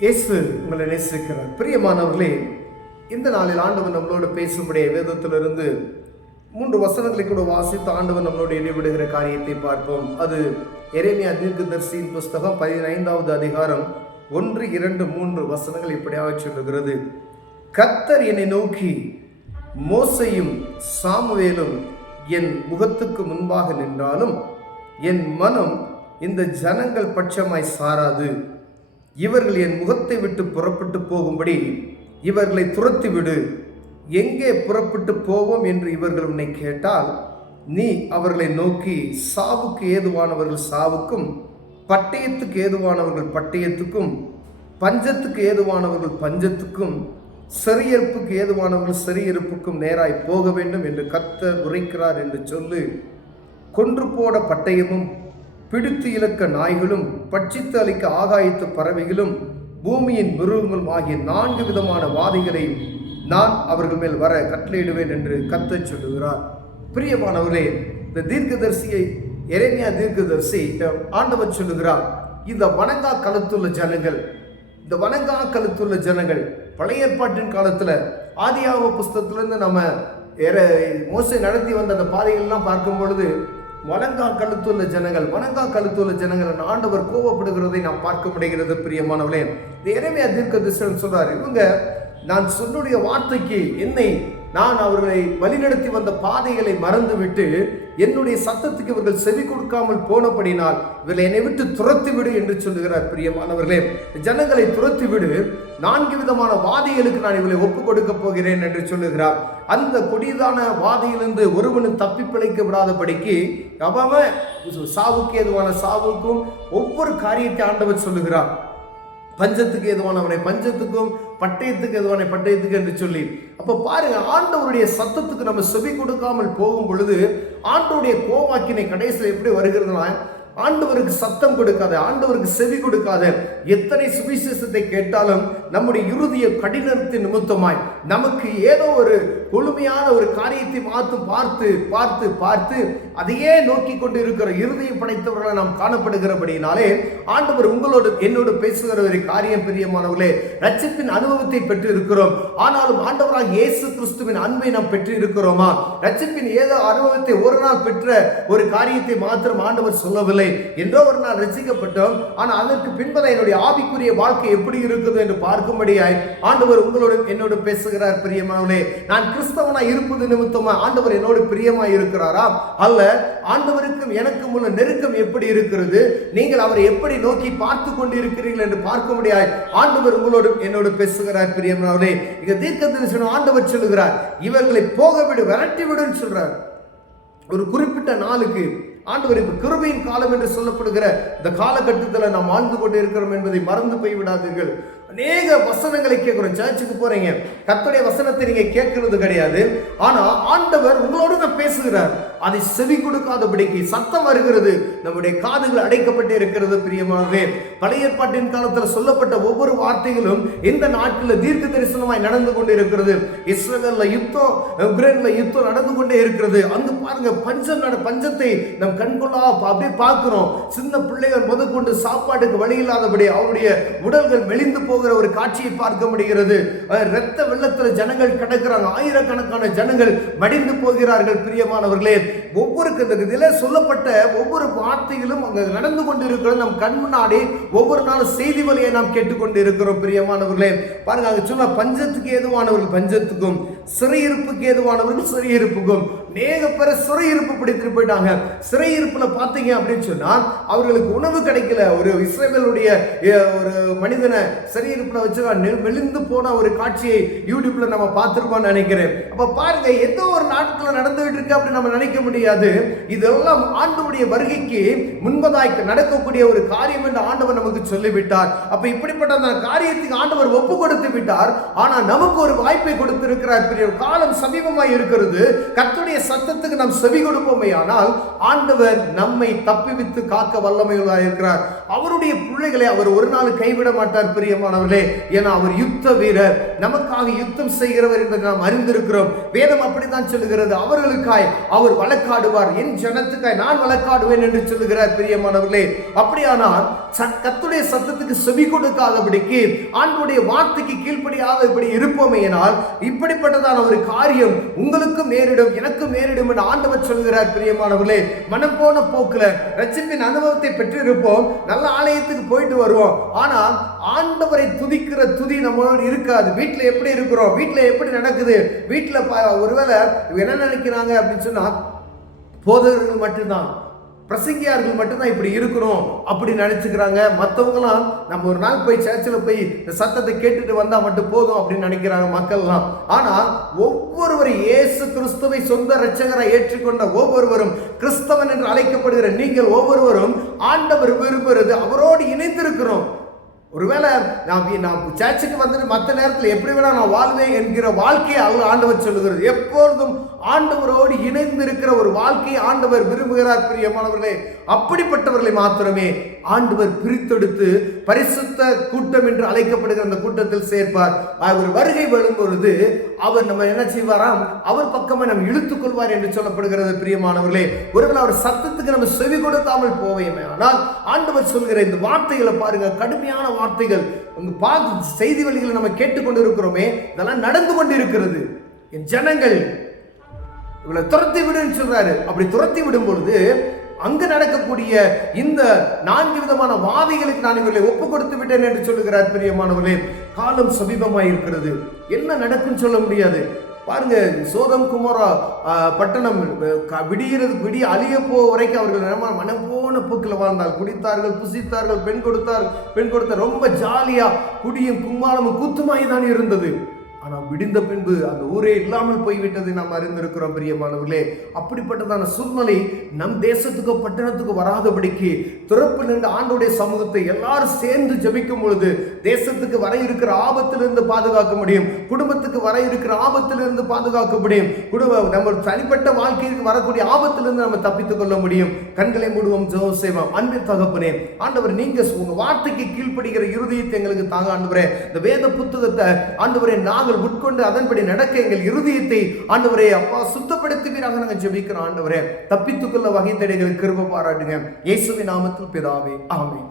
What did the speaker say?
இயேசு உங்களை நேசிக்கிறார். பிரியமானவர்களே, இந்த நாளில் ஆண்டவர் நம்மளோடு பேசும்படிய வேதத்திலிருந்து 3 வசனங்களை கூட வாசித்து ஆண்டவர் நம்மளோடு இடைவிடுகிற காரியத்தை பார்ப்போம். அது எரேமியா தீர்க்கதரிசியின் புஸ்தகம் 15வது அதிகாரம் 1, 2, 3 வசனங்கள் இப்படியாக சொல்லுகிறது. கர்த்தர் என்னை நோக்கி, மோசேயும் சாமுவேலும் என் முகத்துக்கு முன்பாக நின்றாலும் என் மனம் இந்த ஜனங்கள் பட்சமாய் சாராது. இவர்கள் என் முகத்தை விட்டு புறப்பட்டு போகும்படி இவர்களை துரத்திவிடு. எங்கே புறப்பட்டு போவோம் என்று இவர்கள் உன்னை கேட்டால், நீ அவர்களை நோக்கி, சாவுக்கு ஏதுவானவர்கள் சாவுக்கும், பட்டயத்துக்கு ஏதுவானவர்கள் பட்டயத்துக்கும், பஞ்சத்துக்கு ஏதுவானவர்கள் பஞ்சத்துக்கும், சிறையிருப்புக்கு ஏதுவானவர்கள் சிறையிருப்புக்கும் நேராய் போக வேண்டும் என்று கர்த்தர் உரைக்கிறார் என்று சொல்லு. கொன்று போட பட்டயமும், பிடித்து இழக்க நாய்களும், பட்சித்து அளிக்க ஆகாயத்து பறவைகளும், பூமியின் மிருகங்களும் ஆகிய 4 விதமான வாதைகளை நான் அவர்கள் மேல் வர கட்டளையிடுவேன் என்று கர்த்தர் சொல்லுகிறார். பிரியமானவர்களே, இந்த தீர்க்கதரிசியை எரேமியா தீர்க்கதரிசி ஆண்டவர் சொல்லுகிறார், இந்த வணங்கா கழுத்துள்ள ஜனங்கள், இந்த வணங்கா கழுத்துள்ள ஜனங்கள் பழைய ஏற்பாட்டின் காலத்தில் ஆதியாகம புஸ்தகத்திலிருந்து நம்ம மோசே நடத்தி வந்த அந்த பாதைகள்லாம் பார்க்கும் பொழுது வணங்கா கழுத்துள்ள ஜனங்கள் ஆண்டவர் கோபப்படுகிறதை நாம் பார்க்க முடிகிறது. பிரியமானவர்களே, இந்த எரேமியா தீர்க்கதரிசி சொல்றாரு, இவங்க நான் சொன்னுடைய வார்த்தைக்கு நான் அவர்களை வழிநடத்தி வந்த பாதைகளை மறந்துவிட்டு என்னுடைய சத்தத்துக்கு இவர்கள் செவி கொடுக்காமல் போனபடினால் இவர்களை என்னை விட்டு துரத்தி விடு என்று சொல்லுகிறார். பிரியமானவர்களே, ஜனங்களை துரத்தி விடு, 4 விதமான வாதைகளுக்கு நான் இவர்களை ஒப்புக் கொடுக்க போகிறேன் என்று சொல்லுகிறார். அந்த கொடிதான வாதையிலிருந்து ஒருவனும் தப்பி பிழைக்க விடாதபடிக்கு அவன் சாவுக்கு ஏதுவான சாவுக்கும் ஒவ்வொரு காரியத்தை ஆண்டவர் சொல்லுகிறார். பஞ்சத்துக்கு ஏதுவானவனை பஞ்சத்துக்கும், பட்டயத்துக்கு ஏதுவான பட்டயத்துக்கு என்று சொல்லி, அப்ப பாருங்க, ஆண்டவருடைய சத்தத்துக்கு நம்ம செவி கொடுக்காமல் போகும் பொழுது ஆண்டவருடைய கோவாக்கினை கடைசியில் எப்படி வருகிறதுனா, ஆண்டவருக்கு சத்தம் கொடுக்காத, ஆண்டவருக்கு செவி கொடுக்காத, எத்தனை சுவிசேஷத்தை கேட்டாலும் நம்முடைய இருதய கடினத்தின் நிமித்தமாய் நமக்கு ஏதோ ஒரு கொழுமையான ஒரு காரியத்தை பார்த்து பார்த்து பார்த்து அதையே நோக்கி கொண்டு இருக்கிற இருதயம் படைத்தவர்களை நாம் காணப்படுகிறபடினாலே ஆண்டவர் உங்களோடு என்னோடு பேசுகிற ஒரு காரியம், பிரியமானவர்களே, ரட்சிப்பின் அனுபவத்தை பெற்று இருக்கிறோம். ஆனாலும் ஆண்டவராக இயேசு கிறிஸ்துவின் அன்பை நாம் பெற்று இருக்கிறோமா? ரட்சிப்பின் ஏதோ அனுபவத்தை ஒரு நாள் பெற்ற ஒரு காரியத்தை மாத்திரம் ஆண்டவர் சொல்லவில்லை. என்றோ ஒரு நாள் ரசிக்கப்பட்டோம், ஆனால் அதற்கு பின்பதை என்னுடைய ஆவிக்குரிய வாழ்க்கை எப்படி இருக்குது என்று பார்க்கும்படியாய் ஆண்டவர் உங்களோடு என்னோடு பேசுகிறார். பிரியமானவர்களே, நான் கிறிஸ்தவனாய் இருப்பது நிமித்தமா ஆண்டவர் என்னோடு பிரியமாய் இருக்கிறாரா? அல்ல, ஆண்டவருக்கும் எனக்கும் உள்ள நெருக்கம் எப்படி இருக்கிறது, நீங்கள் அவரை எப்படி நோக்கி பார்த்து கொண்டு இருக்கிறீர்கள் என்று பார்க்கும்படியாய் ஆண்டவர் உங்களோடு என்னோடு பேசுகிறார். பிரியமானவர்களே, இங்க தீர்க்கதரிசனம் ஆண்டவர் சொல்லுகிறார், இவர்களை போக விடு, விரட்டி விடுன்னு சொல்றார். ஒரு குறிப்பிட்ட நாளுக்கு ஆண்டவர் இப்ப கிருபையின் காலம் என்று சொல்லப்படுகிற இந்த காலகட்டத்தில் நாம் வாழ்ந்து கொண்டு இருக்கிறோம் என்பதை மறந்து போய்விடாதீர்கள். அநேக வசனங்களை கேட்கிறோம். சர்ச்சுக்கு போறீங்க, கர்த்தருடைய வசனத்தை நீங்க கேட்கறது கிடையாது. ஆனா ஆண்டவர் உங்களோடு தான் பேசுகிறார். அதை செவி கொடுக்காதபடிக்கு சத்தம் வருகிறது, நம்முடைய காதுகள் அடைக்கப்பட்டு இருக்கிறது. பிரியமாகவே, பழைய ஏற்பாட்டின் காலத்தில் சொல்லப்பட்ட ஒவ்வொரு வார்த்தைகளும் இந்த நாட்களில் தீர்க்க தரிசனமாய் நடந்து கொண்டு இருக்கிறது. இஸ்ரவேல்ல யுத்தம், உக்ரைன்ல யுத்தம் நடந்து கொண்டே இருக்கிறது. அங்கு பாருங்க, பஞ்சத்தை நம் கண்கொள்ளா அப்படியே பார்க்கிறோம். சின்ன பிள்ளைகள் முதற்கொண்டு சாப்பாட்டுக்கு வழி இல்லாதபடி அவருடைய உடல்கள் மெலிந்து போகிற ஒரு காட்சியை பார்க்க முடிகிறது. இரத்த வெள்ளத்தில் ஜனங்கள் கிடக்கிறாங்க, ஆயிரக்கணக்கான ஜனங்கள் மடிந்து போகிறார்கள். பிரியமானவர்களே, ஒவ்வொரு இதில் சொல்லப்பட்ட ஒவ்வொரு வார்த்தைகளும் அங்கு நடந்து கொண்டு இருக்கிறது. நம் கண் முன்னாடி ஒவ்வொரு நாளும் செய்தி வழியை நாம் கேட்டுக்கொண்டு இருக்கிறோம். பிரியமானவர்களே, பாருங்க, அங்க சொன்ன பஞ்சத்துக்கு ஏதுவானவர்கள் பஞ்சத்துக்கும், சிறையிருப்புக்கு ஏதுவானவர்கள் சிறையிருப்புக்கும். அநேக பேர் சிறையிருப்பு பிடித்து போயிட்டாங்க. சிறையிருப்புல பாத்தீங்க அப்படின்னு சொன்னா அவர்களுக்கு உணவு கிடைக்கல. ஒரு இஸ்ரவேலுடைய ஒரு மனிதனை சிறையிருப்புல வச்சு மெலிந்து போன ஒரு காட்சியை யூடியூப்ல நம்ம பார்த்திருப்போம்னு நினைக்கிறேன். அப்ப பாருங்க, ஏதோ ஒரு நாட்டுல நடந்துகிட்டு இருக்கு அப்படி நம்ம நினைக்க முடியாது. இதெல்லாம் ஆண்டவருடைய வருகைக்கு முன்பதாய் நடக்கக்கூடிய ஒரு காரியம் என்று ஆண்டவர் நமக்கு சொல்லிவிட்டார். அப்ப இப்படிப்பட்ட அந்த காரியத்துக்கு ஆண்டவர் ஒப்பு கொடுத்து விட்டார். ஆனா நமக்கு ஒரு வாய்ப்பை கொடுத்திருக்கிறார். பெரிய காலம் சமீபமாய் இருக்கிறது. கர்த்தருடைய சத்தத்துக்கு நாம் செவி கொடுப்போமே ஆனால் ஆண்டவர் நம்மை தப்பிவித்து காக்க வல்லமையுள்ளவராக இருக்கிறார். அவருடைய பிள்ளைகளை அவர் ஒரு நாள் கைவிட மாட்டார். பிரியமானவர்களே, ஏன்னா அவர் யுத்த வீரர், நமக்காக யுத்தம் செய்கிறவர் என்பதை நாம் அறிந்திருக்கிறோம். வேதம் அப்படித்தான் சொல்லுகிறது. அவர்களுக்காய் அவர் வழக்காடுவார், என் ஜனத்துக்காய் நான் வழக்காடுவேன் என்று சொல்லுகிறார். பிரியமானவர்களே, அப்படியானால் கர்த்தருடைய சத்தத்துக்கு செவி கொடுக்காதபடிக்கு, ஆண்டவருடைய வார்த்தைக்கு கீழ்ப்படியாதபடி இருப்போமே என்றால் இப்படிப்பட்டதான ஒரு காரியம் உங்களுக்கும் நேரிடும், எனக்கும் நேரிடும் என்று ஆண்டவர் சொல்கிறார். பிரியமானவர்களே, மனம் போன போக்குல ரட்சிப்பின் அனுபவத்தை பெற்றிருப்போம், நல்ல ஆலயத்துக்கு போயிட்டு வருவோம், ஆனால் ஆண்டவரை துதிக்கிற துதி நம்மளோடு இருக்காது. வீட்டில் எப்படி இருக்கிறோம், வீட்டில் எப்படி நடக்குது, வீட்டில் ஒருவேளை என்ன நினைக்கிறாங்க அப்படின்னு சொன்னா, போதகர்கள் மட்டும்தான், பிரசங்கியார்கள் மட்டும்தான் இப்படி இருக்கணும் அப்படி நினைச்சுக்கிறாங்க. மற்றவங்களாம் நம்ம ஒரு நாள் போய் சர்ச்சில் போய் இந்த சத்தத்தை கேட்டுட்டு வந்தா மட்டும் போதும் அப்படின்னு நினைக்கிறாங்க மக்கள்லாம். ஆனா ஒவ்வொருவரும் இயேசு கிறிஸ்துவை சொந்த இரட்சகரை ஏற்றுக்கொண்ட ஒவ்வொருவரும், கிறிஸ்தவன் என்று அழைக்கப்படுகிற நீங்கள் ஒவ்வொருவரும் ஆண்டவர் விரும்புகிறது அவரோடு இணைந்திருக்கிறோம். ஒருவேளை நான் சர்ச்சுக்கு வந்துட்டு மற்ற நேரத்தில் எப்படி வேணா நான் வாழ்வேன் என்கிற வாழ்க்கையை ஆண்டவர் சொல்லுகிறது. எப்பொழுதும் ஆண்டவரோடு இணைந்து இருக்கிற ஒரு வாழ்க்கையை ஆண்டவர் விரும்புகிறார். பிரியமானவர்களே, அப்படிப்பட்டவர்களை மாத்திரமே ஆண்டவர் பிரித்தெடுத்து பரிசுத்த கூட்டம் என்று அழைக்கப்படுகிற அந்த கூட்டத்தில் சேர்ப்பார். அவர் வருகை வரும் பொழுது அவர் நம்ம என்ன செய்வாராம், அவர் பக்கமே நம்ம இழுத்துக் கொள்வார் என்று சொல்லப்படுகிறது. பிரியமானவர்களே, ஒருவேளை அவர் சத்தத்துக்கு நம்ம செவி கொடுக்காமல் போவேமே ஆனால் ஆண்டவர் சொல்கிற இந்த வார்த்தைகளை பாருங்க, கடுமையான வார்த்தைகள். செய்தி வழிகளை நம்ம கேட்டுக்கொண்டு இருக்கிறோமே, இதெல்லாம் நடந்து கொண்டு இருக்கிறது. என் ஜனங்கள் இவளை துரத்தி விடுன்னு சொல்றாரு. அப்படி துரத்தி விடும் பொழுது அங்கு நடக்கக்கூடிய இந்த 4 விதமான வாதிகளுக்கு நான் இவர்களை ஒப்பு கொடுத்து விட்டேன் என்று சொல்லுகிறார். பிரியமானவர்களே, காலம் சமீபமாய் இருக்கிறது. என்ன நடக்கும் சொல்ல முடியாது. பாருங்க, சோதம் குமாரா பட்டணம் விடிய அழிய போ வரைக்கும் அவர்கள் மனம் போன போக்கில் வாழ்ந்தார்கள். குடித்தார்கள், புசித்தார்கள், பெண் கொடுத்த ரொம்ப ஜாலியா குடியும் கும்மாளமும் கூத்துமாய் தான் இருந்தது. ஆனால் விடிந்த பின்பு அந்த ஊரே இல்லாமல் போய்விட்டதை நாம் அறிந்திருக்கிறோம். பிரியமானவர்களே, அப்படிப்பட்டதான சூழ்நிலை நம் தேசத்துக்கோ பட்டணத்துக்கு வராதபடிக்கு திறப்பு நின்று ஆண்டோடைய சமூகத்தை எல்லாரும் சேர்ந்து ஜெபிக்கும் பொழுது தேசத்துக்கு வர இருக்கிற ஆபத்திலிருந்து பாதுகாக்க முடியும், குடும்பத்துக்கு வர இருக்கிற ஆபத்திலிருந்து பாதுகாக்க முடியும், நம்ம தனிப்பட்ட வாழ்க்கைக்கு வரக்கூடிய ஆபத்திலிருந்து நம்ம தப்பித்துக் கொள்ள முடியும். கண்களை மூடுவோம், ஜெபம் செய்வோம். அன்பின் தகப்பனே, ஆண்டவர் நீங்க உங்க வார்த்தைக்கு கீழ்ப்படுகிற இருதயத்தை எங்களுக்கு தாங்க. ஆண்டவரே, இந்த வேத புத்தகத்தை ஆண்டவரே நாங்கள் உட்கொண்டு அதன்படி நடக்க எங்கள் இருதயத்தை ஆண்டவரே அப்பா சுத்தப்படுத்துவீராக நாங்கள் ஜெபிக்கிறோம். ஆண்டவரே, தப்பித்துக்கொள்ள வகை தடைகளுக்கு கிருபை பாராட்டுங்க. இயேசுவின் நாமத்தில் பிதாவே, ஆமென்.